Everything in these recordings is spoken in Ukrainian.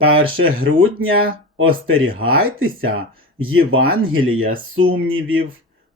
1 грудня остерігайтеся Євангелія сумнівів.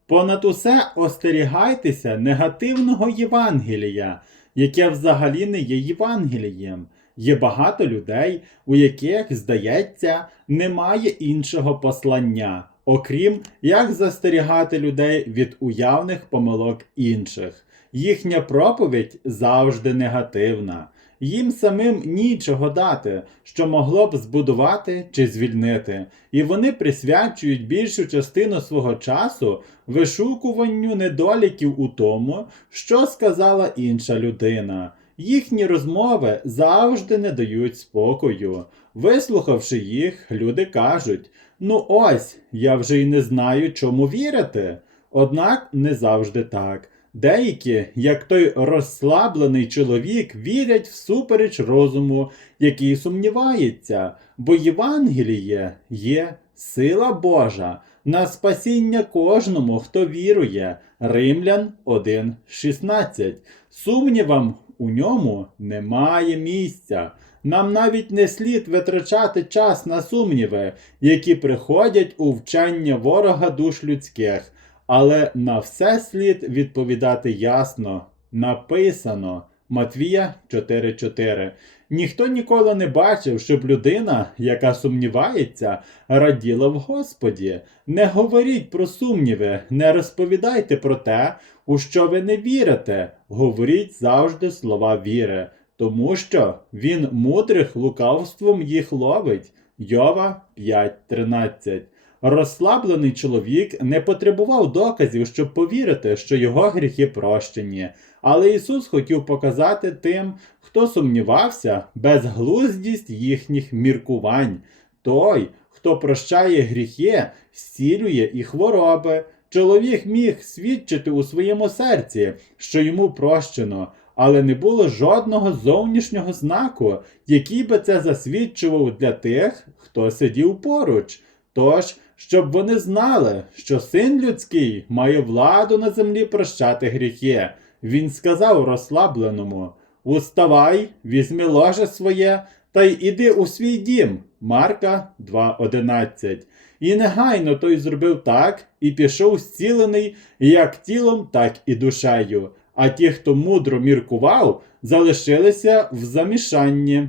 Понад усе остерігайтеся негативного Євангелія, яке взагалі не є Євангелієм. Є багато людей, у яких, здається, немає іншого послання, окрім як застерігати людей від уявних помилок інших. Їхня проповідь завжди негативна. Їм самим нічого дати, що могло б збудувати чи звільнити, і вони присвячують більшу частину свого часу вишукуванню недоліків у тому, що сказала інша людина. Їхні розмови завжди не дають спокою. Вислухавши їх, люди кажуть: ну ось, я вже й не знаю, чому вірити. Однак не завжди так. Деякі, як той розслаблений чоловік, вірять всупереч розуму, який сумнівається, бо Євангеліє є сила Божа на спасіння кожному, хто вірує. Римлян 1.16. Сумнівам у ньому немає місця. Нам навіть не слід витрачати час на сумніви, які приходять у вчення ворога душ людських. Але на все слід відповідати ясно. Написано Матвія 4.4. Ніхто ніколи не бачив, щоб людина, яка сумнівається, раділа в Господі. Не говоріть про сумніви, не розповідайте про те, у що ви не вірите. Говоріть завжди слова віри, тому що він мудрих лукавством їх ловить. Йова 5.13 Розслаблений чоловік не потребував доказів, щоб повірити, що його гріхи прощені. Але Ісус хотів показати тим, хто сумнівався, безглуздість їхніх міркувань. Той, хто прощає гріхи, зцілює і хвороби. Чоловік міг свідчити у своєму серці, що йому прощено, але не було жодного зовнішнього знаку, який би це засвідчував для тих, хто сидів поруч. Тож, щоб вони знали, що син людський має владу на землі прощати гріхи. Він сказав розслабленому: Уставай, візьми ложе своє та й іди у свій дім. Марка 2.11. І негайно той зробив так і пішов зцілений як тілом, так і душею. А ті, хто мудро міркував, залишилися в замішанні.